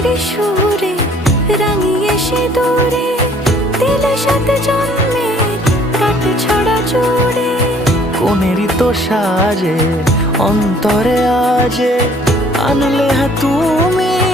সুরে রাঙিয়ে সে দূরে দিলে সাথে জন্মের কাট ছড়া জুড়ে কোনেরই তো সাজে অন্তরে আজে আনলে তুমি